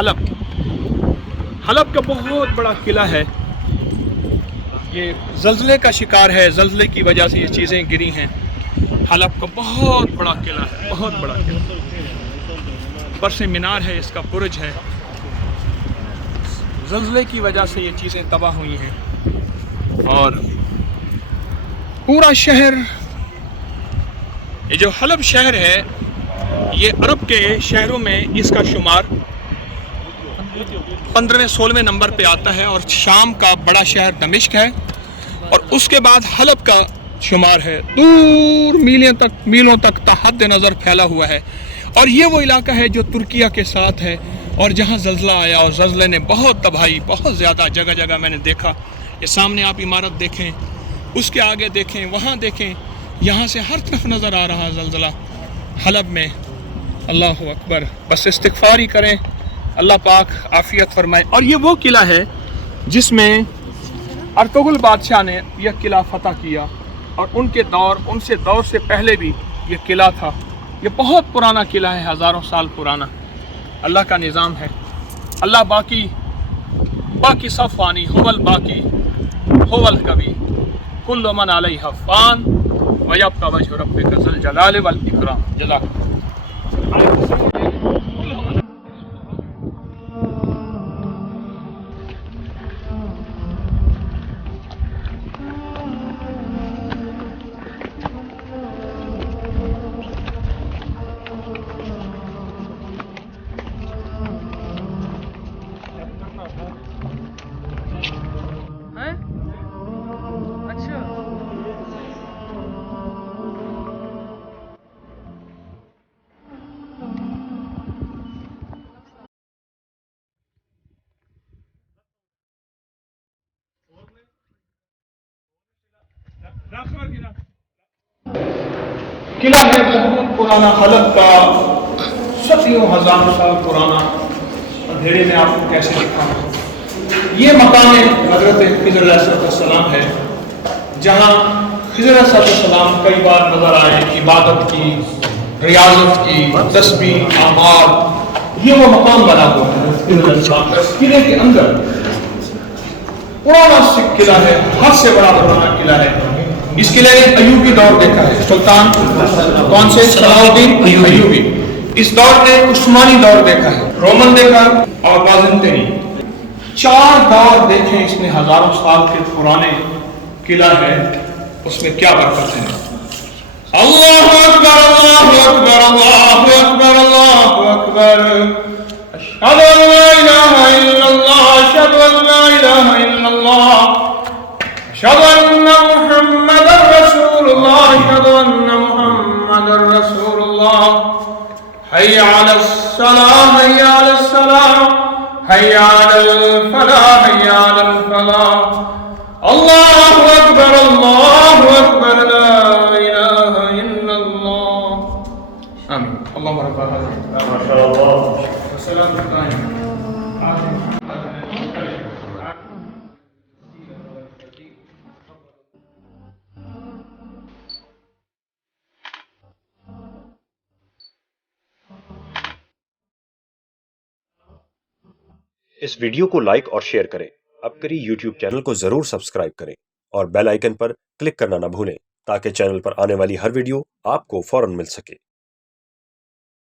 हलब हलब का बहुत बड़ा किला है। ये ज़ल्ज़ले का शिकार है, ज़ल्ज़ले की वजह से ये चीज़ें गिरी हैं। हलब का बहुत बड़ा किला है, बहुत बड़ा किला। ऊपर से मीनार है, इसका बुर्ज है। ज़ल्ज़ले की वजह से ये चीज़ें तबाह हुई हैं और पूरा शहर, ये जो हलब शहर है, ये अरब के शहरों में इसका शुमार 15वें-16वें नंबर पे आता है और शाम का बड़ा शहर दमिश्क है और उसके बाद हलब का शुमार है। दूर मीलों तक तहद नज़र फैला हुआ है और ये वो इलाका है जो तुर्किया के साथ है और जहाँ ज़ल्ज़ला आया और ज़ल्ज़ले ने बहुत तबाही, बहुत ज़्यादा जगह जगह मैंने देखा। ये सामने आप इमारत देखें, उसके आगे देखें, वहाँ देखें, यहाँ से हर तरफ नज़र आ रहा ज़ल्ज़ला हलब में। अल्लाह अकबर। बस इस्तिग़फ़ार ही करें, अल्लाह पाक आफ़ियत फरमाए। और ये वो किला है जिसमें अर्तुगरुल बादशाह ने यह किला फ़तह किया और उनसे दौर से पहले भी ये किला था। ये बहुत पुराना किला है, हज़ारों साल पुराना। अल्लाह का निज़ाम है। अल्लाह बाकी सब फ़ानी, हुवल बाकी हुवल कवी, कुल्लु मन अलैहा फ़ान व यब्क़ा वजहु रब्बिका ज़ुल जलाल वल इकराम। जज़ाकल्लाह। किला है बहुत पुराना, हलब का सदियों हज़ारों साल पुराना। अंधेरे में आपको कैसे दिखा। ये मकाम हज़रत खिज़र अलैहिस्सलाम है, जहाँ खिज़र अलैहिस्सलाम कई बार नजर आए, इबादत की, रियाजत की, तस्बीह, आमाल। ये वो मकाम बना हुआ है किले के अंदर। पुराना सिख किला है, हद से बड़ा पुराना किला है। इस किले ने अयूबी दौर देखा है, सुल्तान कौन से, सलाहुद्दीन अयूबी। इस दौर ने उस्मानी दौर देखा है, रोमन देखा और बाज़ंतीनी। 4 दौर देखे इसने। हज़ारों साल के पुराने किला है, उसमें क्या बरकत है। अल्लाहु अकबर, अल्लाहु अकबर, अल्लाहु अकबर, अल्लाहु अकबर। अशहदु अल्ला इलाहा इल्लल्लाह, अशहदु अल्ला इलाहा इल्लल्लाह, अशहदु अन्ना मुहम्मदर रसूलुल्लाह, अशहदु अन्ना मुहम्मदर रसूलुल्लाह। हय्या अलस सलाह, हय्या अलस सलाह, हय्या अलल फलाह, हय्या अलल फलाह। अल्लाहु अकबर, अल्लाहु अकबर, ला इलाहा इल्लल्लाह। आमीन। अल्लाहुम्मा रब्बना माशाअल्लाह। सलाम अलैकुम। इस वीडियो को लाइक और शेयर करें। अबकरी यूट्यूब चैनल को जरूर सब्सक्राइब करें और बेल आइकन पर क्लिक करना न भूलें ताकि चैनल पर आने वाली हर वीडियो आपको फौरन मिल सके।